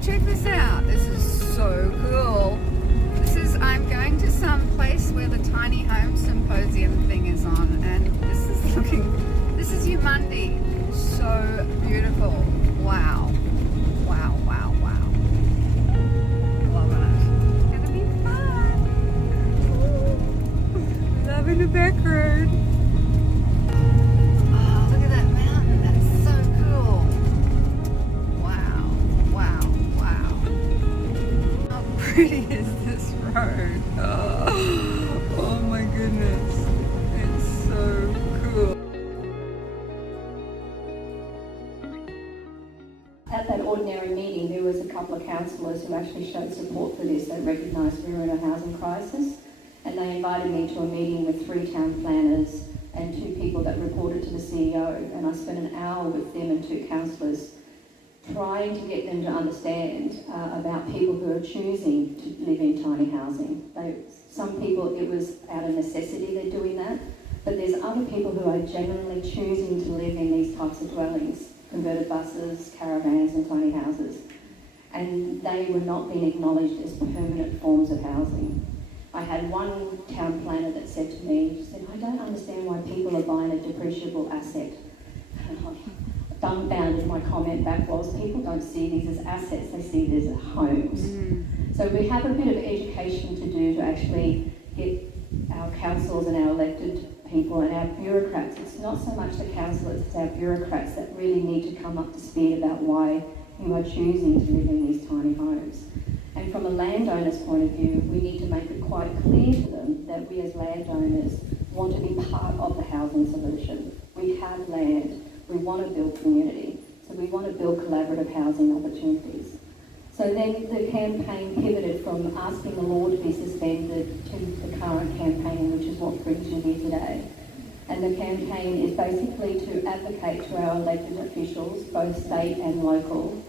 check this out. This is so cool. I'm going to some place where the tiny home symposium thing is on, and this is Umundi. So beautiful. Wow. Wow, wow, wow. Loving it. It's gonna be fun. Ooh. Loving the back road. Oh, look at that mountain. That's so cool. Wow, wow, wow. How pretty is this road? Oh my goodness. It's so cool. At that ordinary meeting, there was a couple of councillors who actually showed support for this. They recognised we were in a housing crisis, and they invited me to a meeting with 3 town planners and 2 people that reported to the CEO, and I spent an hour with them and 2 councillors trying to get them to understand about people who are choosing to live in tiny housing. Some people, it was out of necessity they're doing that, but there's other people who are genuinely choosing to live in these types of dwellings, converted buses, caravans and tiny houses. And they were not being acknowledged as permanent forms of housing. I had one town planner that said to me, she said, I don't understand why people are buying a depreciable asset. Dumbfounded, my comment back was, people don't see these as assets, they see these as homes. So we have a bit of education to do to actually get our councils and our elected people and our bureaucrats. It's not so much the councillors, it's our bureaucrats that really need to come up to speed about why you are choosing to live in these tiny homes. And from a landowner's point of view, we need to make it quite clear to them that we as landowners want to be part of the housing solution. We have land. We want to build community, so we want to build collaborative housing opportunities. So then the campaign pivoted from asking the law to be suspended to the current campaign, which is what brings you here today. And the campaign is basically to advocate to our elected officials, both state and local,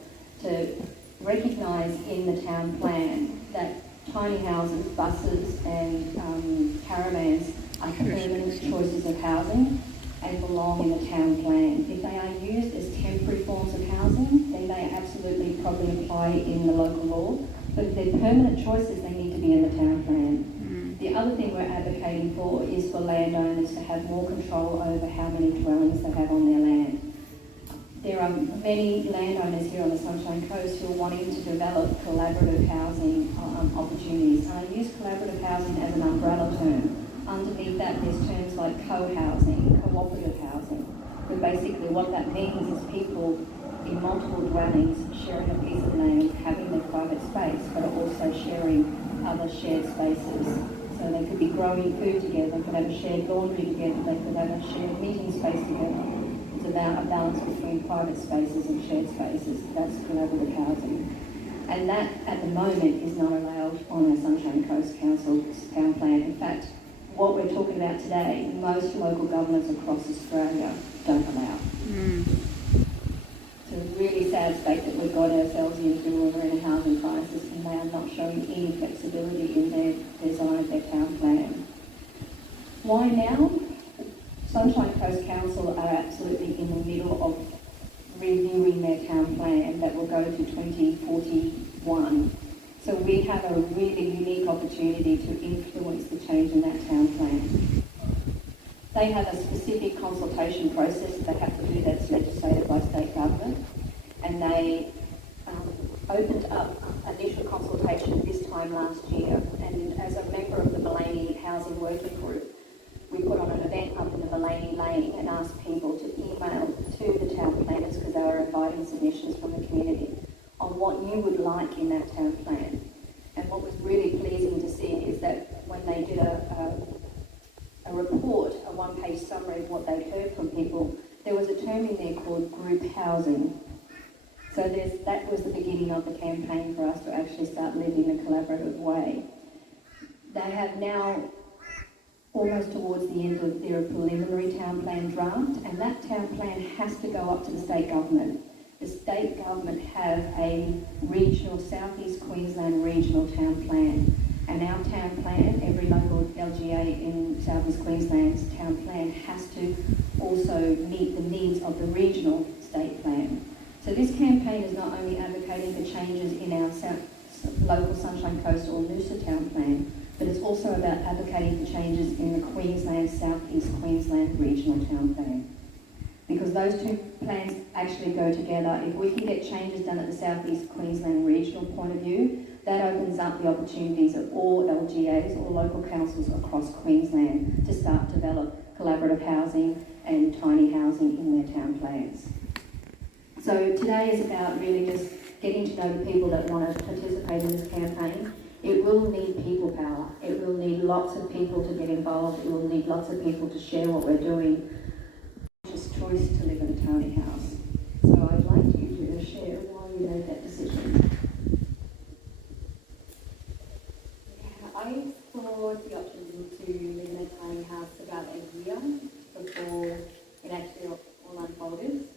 to recognise in the town plan that tiny houses, buses and caravans are permanent choices of housing and belong in the town plan. If they are used as temporary forms of housing, then they absolutely probably apply in the local law. But if they're permanent choices, they need to be in the town plan. The other thing we're advocating for is for landowners to have more control over how many dwellings they have on their land. There are many landowners here on the Sunshine Coast who are wanting to develop collaborative housing opportunities. And I use collaborative housing as an umbrella term. Underneath that, there's terms like co-housing, cooperative housing. But basically what that means is people in multiple dwellings sharing a piece of land, having their private space, but also sharing other shared spaces. So they could be growing food together, they could have a shared laundry together, they could have a shared meeting space together. It's about a balance between private spaces and shared spaces. That's collaborative housing. And that, at the moment, is not allowed on our Sunshine Coast Council's town plan. In fact, what we're talking about today, most local governments across Australia don't allow. It's a really sad state that we've got ourselves into when we're in a housing crisis and they are not showing any flexibility in their design of their town plan. Why now? Sunshine Coast Council are absolutely in the middle of reviewing their town plan that will go to 2041. So we have a really unique opportunity to influence the change in that town plan. They have a specific consultation process they have to do that's legislated by state government, and they opened up initial consultation this time last year, and as a member of the Mullaney Housing Working Group, we put on an event up in the Mullaney Lane and asked people to email to the town planners, because they were inviting submissions from the community, on what you would like in that town plan. And what was really pleasing to see is that when they did a report, a one-page summary of what they'd heard from people, there was a term in there called group housing. So that was the beginning of the campaign for us to actually start living in a collaborative way. They have now almost towards the end of their preliminary town plan draft, and that town plan has to go up to the state government. The state government have a regional, Southeast Queensland regional town plan, and our town plan, every local LGA in Southeast Queensland's town plan has to also meet the needs of the regional state plan. So this campaign is not only advocating for change changes in our local Sunshine Coast or Noosa Town Plan, but it's also about advocating for changes in the Queensland South East Queensland Regional Town Plan. Because those two plans actually go together. If we can get changes done at the South East Queensland regional point of view, that opens up the opportunities of all LGAs or local councils across Queensland to start to develop collaborative housing and tiny housing in their town plans. So today is about really just getting to know the people that want to participate in this campaign. It will need people power. It will need lots of people to get involved. It will need lots of people to share what we're doing. Just choice to live in a tiny house. So I'd like you to share why you made that decision. I explored the option to live in a tiny house about a year before it actually all unfolded.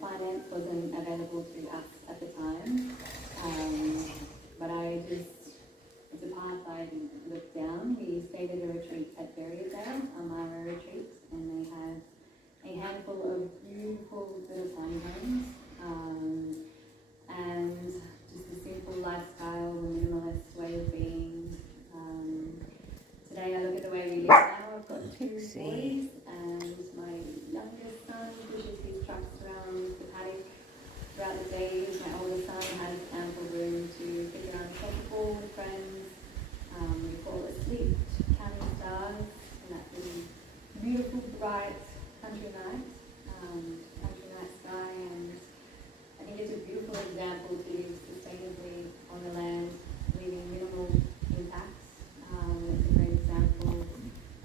Finance wasn't available to us at the time, but it's a path I looked down. We stayed at a retreat at Berriedale, a Mara retreat, and they had a handful of beautiful little tiny homes, and just a simple lifestyle, a minimalist way of being. Today I look at the way we live now. I've got 2 boys, and my youngest son pushes his trucks around the paddock throughout the day. My older son has ample room to get around football with friends. We fall asleep counting stars in that really beautiful, bright country night sky, and I think it's a beautiful example to live sustainably on the land, leaving minimal impacts. It's a great example,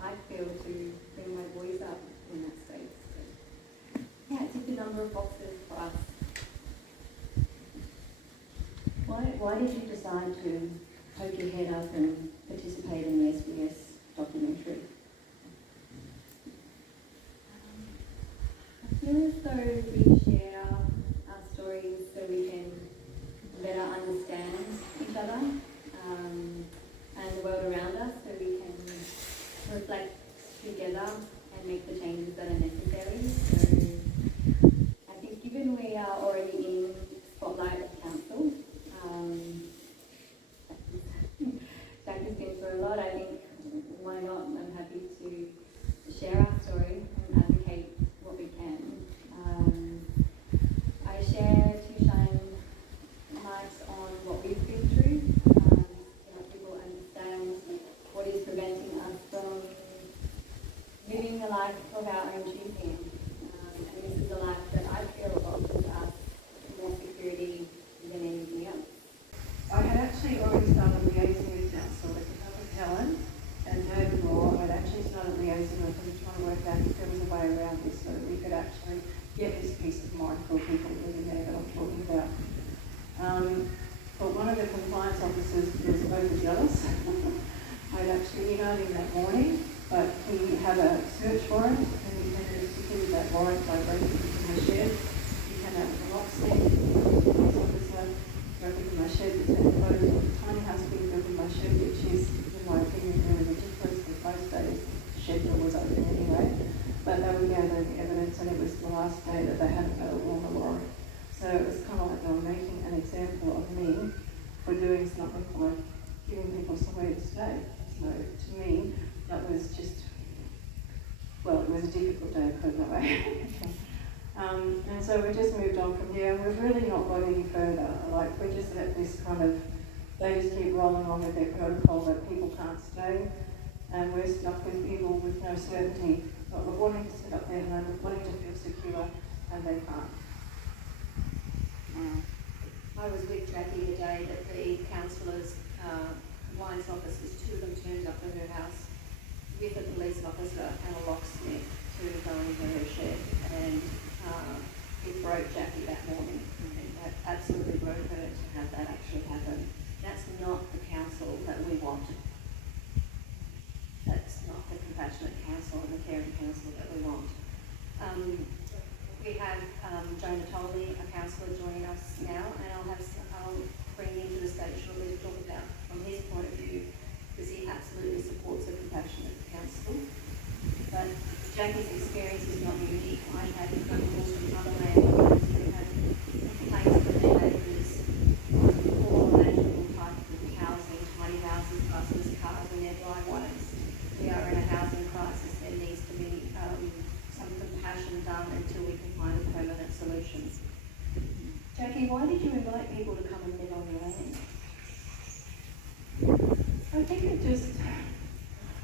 I feel, to bring my boys up in that space. So, yeah, it ticked a number of boxes for us. Why did you decide to poke your head up and participate in the SBS documentary? I feel as though we share our stories so we can better understand each other and the world around us, so we can reflect together and make the changes that are necessary. So I think given we are already in spotlight of council, Jack has been through a lot. I think why not? I'm happy to share our story and advocate what we can. I share to shine light on what we've been through, to help people understand what is preventing us from living the life of our own choosing. And this is a life that I feel offers us more security than anything else. I had actually already started liaising with council with Helen and David Law. I'd actually started liaising with them, trying to work out if there was a way around this so that we could actually get this peace of mind for people living there that I'm talking about. But one of the compliance officers was overzealous. I'd actually emailed him that morning, but he had a search warrant and he had executed that warrant by breaking into my shed. He had a locksmith, police officer, broken into my shed, which had closed a tiny house being built in my shed, which is, in my opinion, really ridiculous because most days the shed door was open anyway. But they were gathering evidence, and it was the last day that they hadn't got a warrant. So it was kind of like they were making an example of me for doing something like giving people somewhere to stay. So to me, that was just, well, it was a difficult day, put it that way. And so we just moved on from there, and we've really not got any further. Like, we just let this kind of, they just keep rolling on with their protocol that people can't stay, and we're stuck with people with no certainty. But we're wanting to set up their home, we're wanting to feel secure, and they can't. I was with Jackie the day that the councillors, compliance officers, 2 of them turned up at her house with a police officer and a locksmith to go into her shed, and it broke Jackie that morning. That absolutely broke her to have that actually happen. That's not the council that we want. That's not the compassionate council and the caring council that we want. We have Jonah Tolley, a councillor, joining us now, and I'll bring him to the stage shortly to talk about from his point of view, because he absolutely supports a compassionate council. But Jackie's experience is not unique. I've had phone calls from other landowners who had complaints from their neighbours people to come and live on your land. I think it just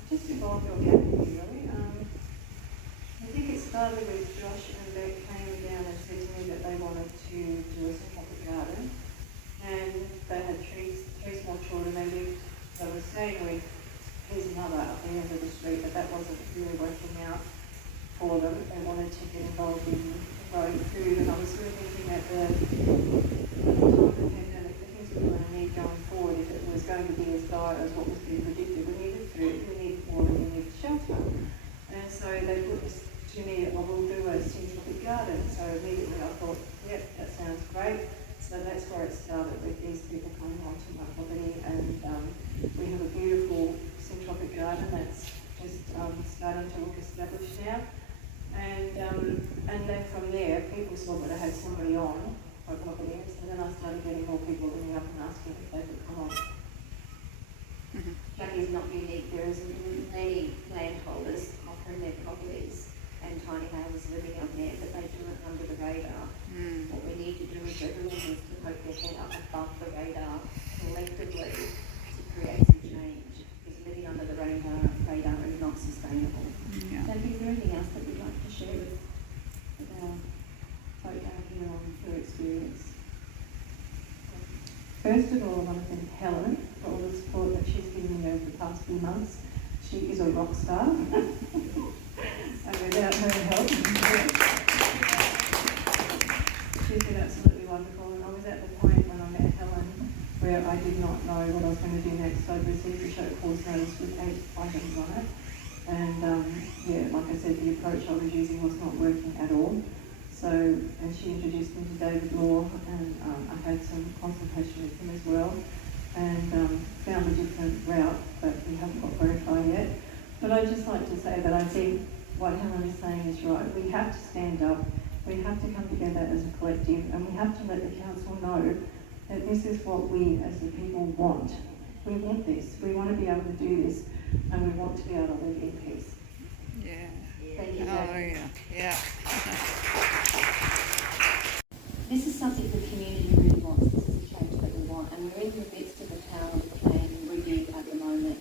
evolved organically, really. I think it started with Josh and Beck came down and said to me that they wanted to do a symbiotic garden, and they had three small children. They were staying with his mother at the end of the street, but that wasn't really working out for them. They wanted to get involved in growing food, and I was sort of thinking that at the time of the pandemic, the things we were going to need going forward, if it was going to be as dire as what was being predicted, we needed food, we needed water, we needed shelter. And so they put this to me, I will do a symposium garden. So immediately I thought, yep, that sounds great. So that's where it started, with these people coming onto my property, and we have a beautiful syntropic garden that's just starting to look established now. And then from there, people saw that I had somebody on my property, and then I started getting more people ringing up and asking if they could come on. That is not unique. There is many landholders offering their properties and tiny houses living up there, but they do it under the radar. What we need to do is everyone needs to poke their head up above the radar collectively to create some change. Because living under the radar is not sustainable. Yeah. So is there anything else that we'd like to share with our folk out here on her experience? First of all, I want to thank Helen for all the support that she's given me over the past few months. She is a rock star. And without her help, she's been absolutely wonderful. And I was at the point when I met Helen where I did not know what I was going to do next. So I received a show cause notice with 8 items on it. And yeah, like I said, the approach I was using was not working at all. So, and she introduced me to David Law, and I had some consultation with him as well, and found a different route, but we haven't got very far yet. But I'd just like to say that I think what Helen is saying is right. We have to stand up, we have to come together as a collective, and we have to let the council know that this is what we as the people want. We want this, we want to be able to do this, and we want to be able to live in peace. Yeah. Thank you, Oh, Jackie. yeah. This is something the community really wants. This is a change that we want, and we're in the midst of a town plan review at the moment.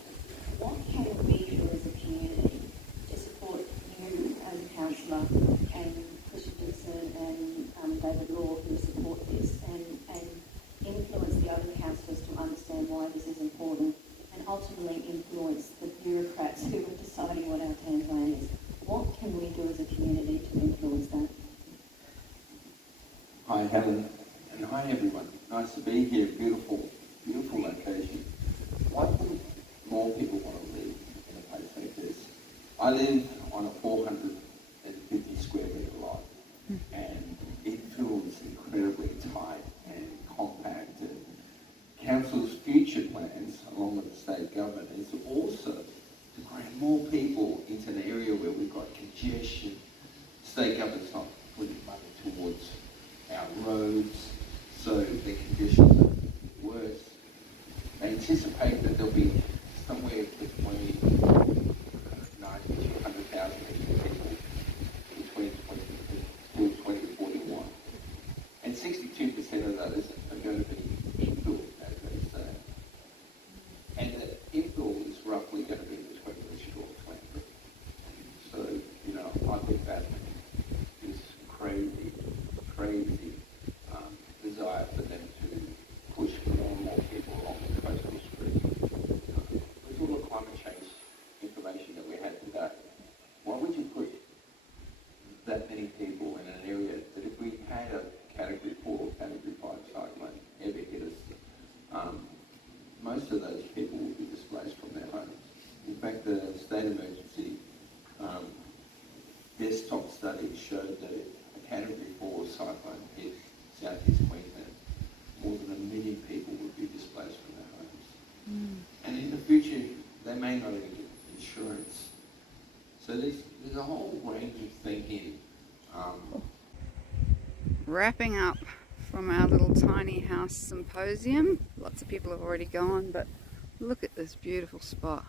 What can we do as a community to support you as a councillor and Christian Dixon and David Law, who support this, and influence the other councillors to understand why this is important, and ultimately influence the bureaucrats who are deciding what our town plan is? What can we do as a community to influence that? Hi Helen, and hi everyone. Nice to be here. Beautiful, beautiful location. Why wouldn't more people want to live in a place like this? I live on a 450 square metre lot, and it feels incredibly tight and compact. And Council's future plans, along with the state government, is also to bring more people into an area where we've got congestion. State government's not putting money towards our roads, so the conditions are worse. They anticipate that there'll be somewhere between 90 to 100,000 people between 2041. And 62% of those are going to be infill, as they say. And the infill is roughly going to be between Richard or Clanton. So, you know, I think that is crazy desire for them to push more and more people along the coastal street. With all the climate change information that we had today, why would you put that many people in an area that if we had a Category 4 or Category 5 cyclone ever hit us, most of those people will be displaced from their homes. In fact, the state emergency desktop study showed that if a Category 4 cyclone hit southeast Queensland, more than 1 million people would be displaced from their homes. And in the future, they may not even get insurance. So there's a whole range of thinking. Wrapping up from our little tiny house symposium. Lots of people have already gone, but look at this beautiful spot.